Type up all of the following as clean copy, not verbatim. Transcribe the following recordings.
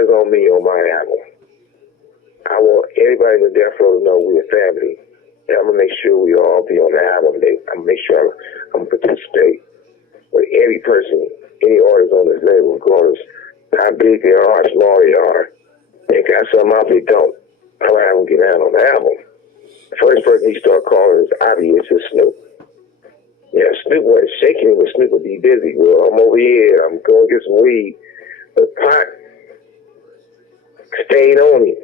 eyes on me on my album. I want everybody in the Death Row to know we're a family. And I'm going to make sure we all be on the album. I'm going to make sure I'm going to participate with every person, any artist on this label, regardless how big they are, how small they are. They got something out, they don't. I'm going to have them get out on the album. The first person he started calling is obvious is Snoop. Yeah, Snoop wasn't shaking, but Snoop would be busy. Well, I'm over here. I'm going to get some weed. But Pac stayed on him.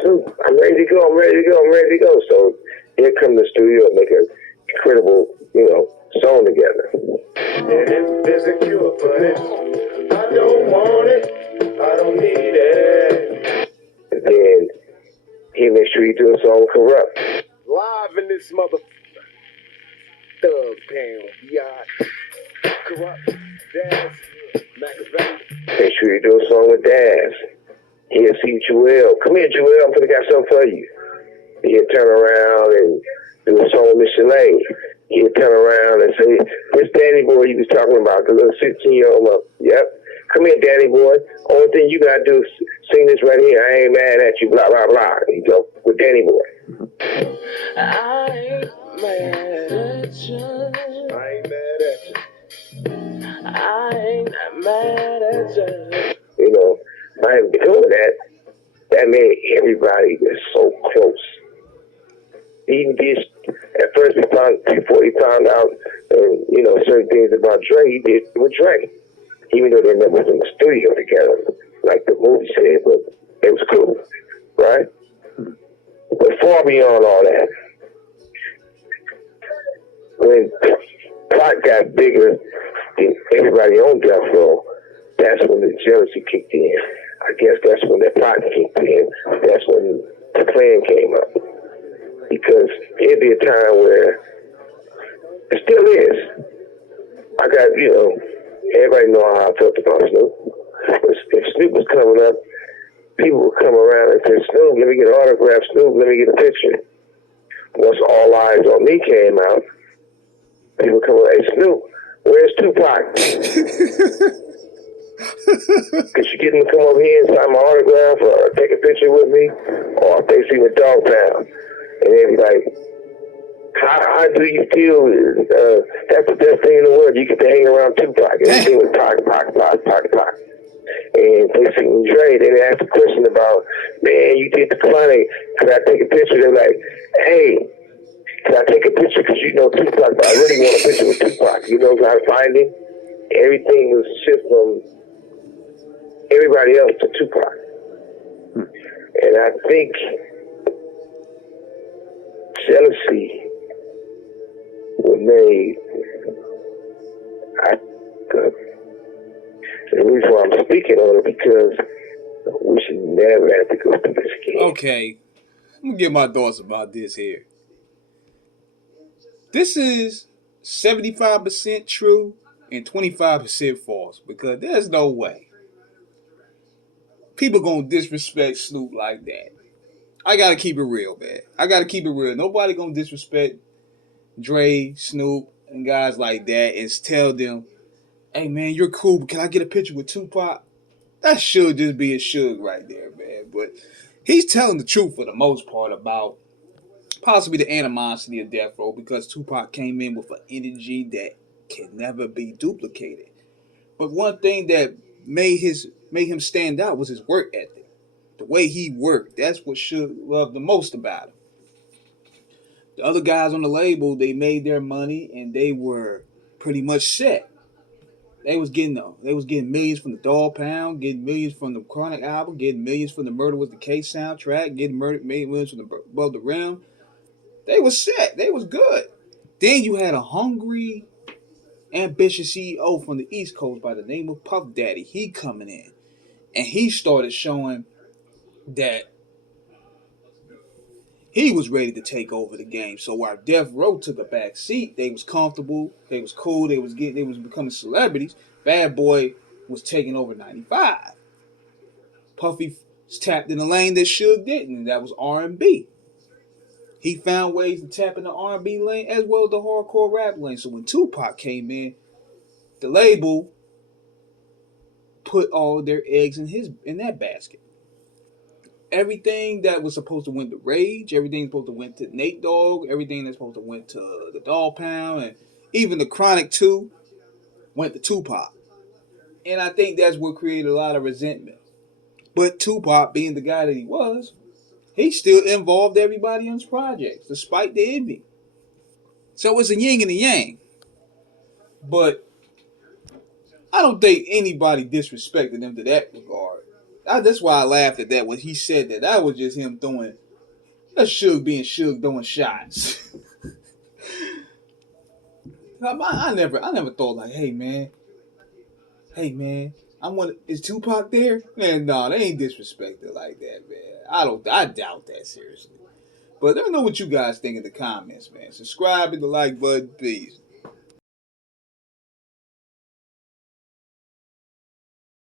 Snoop, I'm ready to go. I'm ready to go. I'm ready to go. So here come the studio and make an incredible, song together. And there's a cure for this. I don't want it. I don't need it. And then he made sure he do a song with Corrupt. Live in this mother thug town, yeah. Corrupt, Daz, Machiavelli. Make sure you do a song with Daz. He'll see Joel. Come here, Joel. I'm gonna got something for you. He'll turn around and do a song with Chalet. He'll turn around and say, "This Danny boy you was talking about, the little 16-year-old." Yep. Come here, Danny boy. Only thing you gotta do is sing this right here. I ain't mad at you. Blah blah blah. You go with Danny boy. I ain't mad at you. I ain't mad at you. I ain't mad at you. By him doing that, that made everybody was so close. Even at first, before he found out, certain things about Dre, he did with Dre. Even though they never was in the studio together, like the movie said, but it was cool, right? But far beyond all that, when Pac got bigger than everybody on Death Row, that's when the jealousy kicked in. I guess that's when the plot kicked in. That's when the plan came up. Because it'd be a time where it still is. I got, everybody know how I felt about Snoop. If Snoop was coming up, people would come around and say, "Snoop, let me get an autograph. Snoop, let me get a picture." Once All Eyes on Me came out, people come around, "Hey, Snoop, where's Tupac?" Could you get him to come over here and sign my autograph or take a picture with me? Or if they see me Dog Pound. And they'd be like, how do you feel? That's the best thing in the world. You get to hang around Tupac. Everything with Pac. And they see me Dre, they ask a question about, "Man, you did the funny. Could I take a picture?" They're like, "Hey, can I take a picture? Because you know Tupac, but I really want a picture with Tupac. You know how to find him?" Everything was shift from everybody else to Tupac. And I think jealousy was made. The reason why I'm speaking on it because we should never have to go through this again. Okay, I'm gonna give my thoughts about this here. This is 75% true and 25% false because there's no way people gonna disrespect Snoop like that. I gotta keep it real, man. I gotta keep it real. Nobody gonna disrespect Dre, Snoop, and guys like that and tell them, "Hey man, you're cool, but can I get a picture with Tupac?" That should just be a Suge right there, man. But he's telling the truth for the most part about possibly the animosity of Death Row because Tupac came in with an energy that can never be duplicated. But one thing that made him stand out was his work ethic. The way he worked. That's what Suge loved the most about him. The other guys on the label, they made their money and they were pretty much set. They was getting millions from the Dog Pound, getting millions from the Chronic album, getting millions from the Murder Was the Case soundtrack, getting millions from the Above the Rim. They was set. They was good. Then you had a hungry, ambitious CEO from the East Coast by the name of Puff Daddy. He coming in. And he started showing that he was ready to take over the game. So while Death Row took a back seat, they was comfortable, they was cool, they was becoming celebrities. Bad Boy was taking over 95. Puffy tapped in the lane that Suge didn't, and that was R&B. He found ways to tap in the R&B lane as well as the hardcore rap lane. So when Tupac came in, the label put all their eggs in that basket. Everything that was supposed to went to Rage, everything supposed to went to Nate Dogg, everything that's supposed to went to the Dog Pound, and even the Chronic 2 went to Tupac. And I think that's what created a lot of resentment. But Tupac, being the guy that he was, he still involved everybody in his projects, despite the envy. So it's a yin and a yang. But I don't think anybody disrespected him to that regard. That's why I laughed at that when he said that. That was just him throwing, that's Suge being Suge throwing shots. I never thought like, hey man, is Tupac there? Man, no, they ain't disrespected like that, man. I doubt that seriously. But let me know what you guys think in the comments, man. Subscribe and the like button, peace.